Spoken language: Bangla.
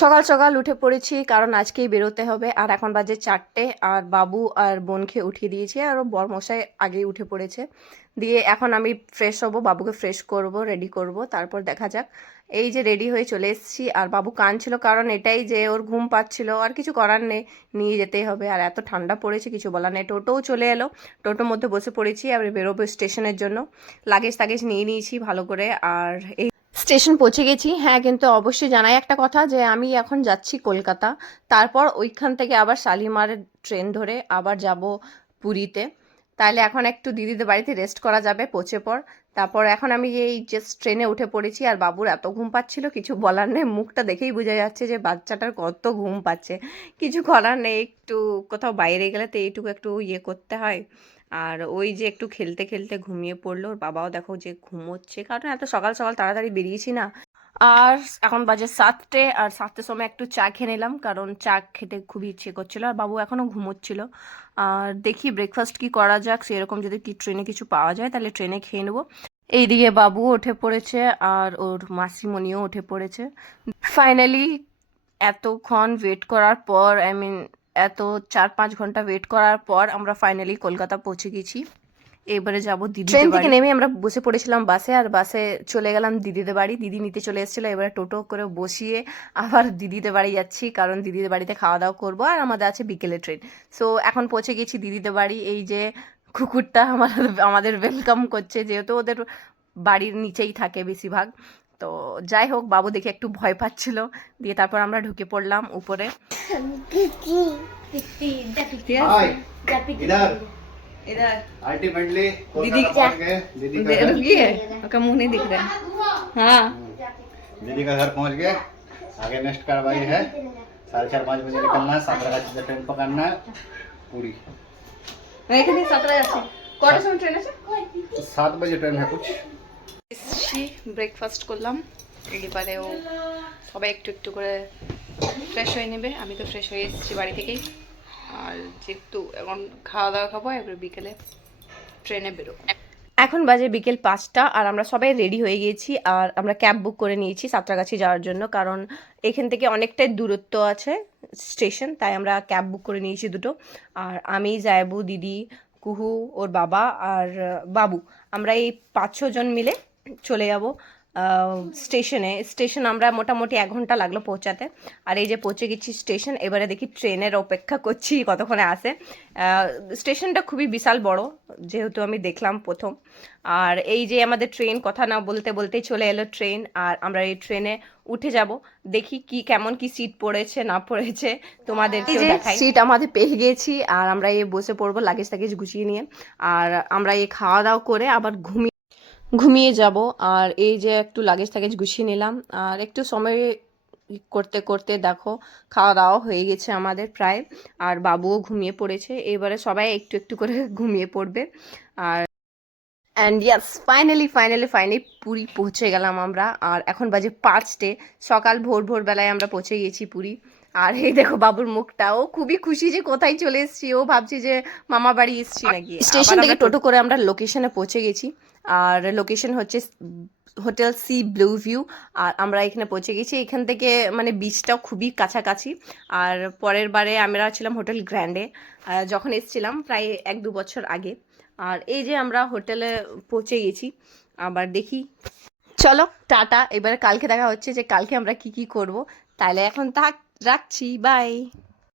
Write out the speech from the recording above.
সকাল সকাল উঠে পড়েছি কারণ আজকেই বেরোতে হবে। আর এখন বাজে 4টে, আর বাবু আর বোনকে উঠিয়ে দিয়েছি, আর ওর বরমশাই আগেই উঠে পড়েছে। দিয়ে এখন আমি ফ্রেশ হব, বাবুকে ফ্রেশ করব, রেডি করব, তারপর দেখা যাক। এই যে রেডি হয়ে চলে এসেছি, আর বাবু কাঁদছিল কারণ এটাই যে ওর ঘুম পাচ্ছিল, আর কিছু করার নেই, নিয়ে যেতেই হবে। আর এত ঠান্ডা পড়েছে, কিছু বলার নেই। টোটোও চলে এলো, টোটোর মধ্যে বসে পড়েছি, আবার বেরোবো স্টেশনের জন্য। লাগেজ টাগেজ নিয়ে নিয়েছি ভালো করে। আর এই স্টেশন পৌঁছে গেছি। হ্যাঁ, কিন্তু অবশ্যই জানাই একটা কথা, যে আমি এখন যাচ্ছি কলকাতা, তারপর ওইখান থেকে আবার শালিমারের ট্রেন ধরে আবার যাব পুরীতে। তাহলে এখন একটু দিদিদের বাড়িতে রেস্ট করা যাবে পৌঁছে পর। তারপর এখন আমি এই জাস্ট ট্রেনে উঠে পড়েছি, আর বাবুর এত ঘুম পাচ্ছিল, কিছু বলার নেই, মুখটা দেখেই বোঝা যাচ্ছে যে বাচ্চাটার কত ঘুম পাচ্ছে। কিছু করার নেই, একটু কোথাও বাইরে গেলে তো এইটুকু একটু ইয়ে করতে হয়। আর ওই যে একটু খেলতে খেলতে ঘুমিয়ে পড়লো। ওর বাবাও দেখো যে ঘুমোচ্ছে, কারণ এত সকাল সকাল তাড়াতাড়ি বেরিয়েছি না। আর এখন বাজে 7টে, আর 7টের সময় একটু চা খেয়ে নিলাম, কারণ চা খেতে খুবই ইচ্ছে করছিল। আর বাবু এখনও ঘুমোচ্ছিল। আর দেখি ব্রেকফাস্ট কি করা যাক, সেরকম যদি কি ট্রেনে কিছু পাওয়া যায় তাহলে ট্রেনে খেয়ে নেবো। এইদিকে বাবুও উঠে পড়েছে, আর ওর মাসিমণিও উঠে পড়েছে। ফাইনালি এতক্ষণ ওয়েট করার পর, এত 4-5 ঘন্টা ওয়েট করার পর আমরা ফাইনালি কলকাতা পৌঁছে গেছি। এবারে যাব দিদিদের বাড়ি। ট্রেন থেকে নেমে আমরা বসে পড়েছিলাম বাসে, আর বাসে চলে গেলাম দিদিদের বাড়ি। দিদি নিতে চলে এসেছিলো, এবারে টোটো করে বসিয়ে আবার দিদিদের বাড়ি যাচ্ছি, কারণ দিদিদের বাড়িতে খাওয়া দাওয়া করবো, আর আমাদের আছে বিকেলে ট্রেন। সো এখন পৌঁছে গেছি দিদিদের বাড়ি। এই যে কুকুরটা আমাদের ওয়েলকাম করছে, যেহেতু ওদের বাড়ির নিচেই থাকে বেশিরভাগ। তো যাই হোক, বাবু দেখে একটু ভয় পাচ্ছিল। দিয়ে তারপর আমরা ঢুকে পড়লাম উপরে। इधर अल्टीमेटली दीदी कोलकाता पहुंच गए। दीदी का घर रुकी है, उसका मुंह नहीं दिख रहा है। हाँ, दीदी का घर पहुंच गए। आगे नेक्स्ट कार्रवाई है, 4:30-5 बजे निकलना है, 17 का ट्रेन पकड़ना है पूरी। मैं এখানে 17 যাচ্ছি। কটার সময় ট্রেন আছে? 7 बजे ट्रेन है कुछ। এসছি, ব্রেকফাস্ট করলাম। এবারেও সবাই একটু একটু করে ফ্রেশ হয়ে নেবে। আমি তো ফ্রেশ হয়ে এসেছি বাড়ি থেকেই। আর যেহেতু এখন খাওয়া দাওয়া খাবো, এবার বিকেলে ট্রেনে বেরোবো। এখন বাজে বিকেল 5টা, আর আমরা সবাই রেডি হয়ে গিয়েছি। আর আমরা ক্যাব বুক করে নিয়েছি সাঁতরাগাছি যাওয়ার জন্য, কারণ এখান থেকে অনেকটাই দূরত্ব আছে স্টেশন, তাই আমরা ক্যাব বুক করে নিয়েছি দুটো। আর আমি, জায়বু, দিদি, কুহু, ওর বাবা, আর বাবু, আমরা এই 5-6 জন মিলে চলে যাব স্টেশন আমরা মোটামুটি 1 ঘন্টা লাগলো পৌঁছাতে। আর এই যে পৌঁছে গেছি স্টেশন, এবারে দেখি ট্রেনের অপেক্ষা করছি কতক্ষণে আসে। স্টেশনটা খুবই বিশাল বড়, যেহেতু আমি দেখলাম প্রথম। আর এই যে আমাদের ট্রেন, কথা না বলতে বলতেই চলে এলো ট্রেন, আর আমরা এই ট্রেনে উঠে যাব। দেখি কি কেমন কি সিট পড়েছে না পড়েছে তোমাদেরকে দেখাই। সিট আমাদের পেয়ে গেছি, আর আমরা এই বসে পড়বো লাগেজ টাগেজ গুছিয়ে নিয়ে। আর আমরা এই খাওয়া দাওয়া করে আবার ঘুমিয়ে যাব। আর এই যে একটু লাগেজ টাগেজ গুছিয়ে নিলাম, আর একটু সময় করতে করতে দেখো খাওয়া দাওয়া হয়ে গেছে আমাদের প্রায়। আর বাবুও ঘুমিয়ে পড়েছে, এবারে সবাই একটু একটু করে ঘুমিয়ে পড়বে। আর অ্যান্ড ইয়াস, ফাইনালি পুরী পৌঁছে গেলাম আমরা। আর এখন বাজে 5টে, সকাল ভোরবেলায় আমরা পৌঁছে গেছি পুরী। আর এই দেখো বাবুর মুখটা, ও খুবই খুশি যে কোথায় চলে এসেছি, ও ভাবছি যে মামা বাড়ি এসেছি নাকি। স্টেশন থেকে টোটো করে আমরা লোকেশনে পৌঁছে গেছি, আর লোকেশন হচ্ছে হোটেল সি ব্লু ভিউ। আর আমরা এখানে পৌঁছে গেছি, এখান থেকে মানে বিচটাও খুবই কাছাকাছি। আর পরের বারে আমরা ছিলাম হোটেল গ্র্যান্ডে, যখন এসেছিলাম প্রায় 1-2 বছর আগে। আর এই যে আমরা হোটেলে পৌঁছে গেছি। আবার দেখি, চলো টাটা। এবারে কালকে দেখা হচ্ছে যে কালকে আমরা কি কি করব। তাহলে এখন রাখছি, বাই।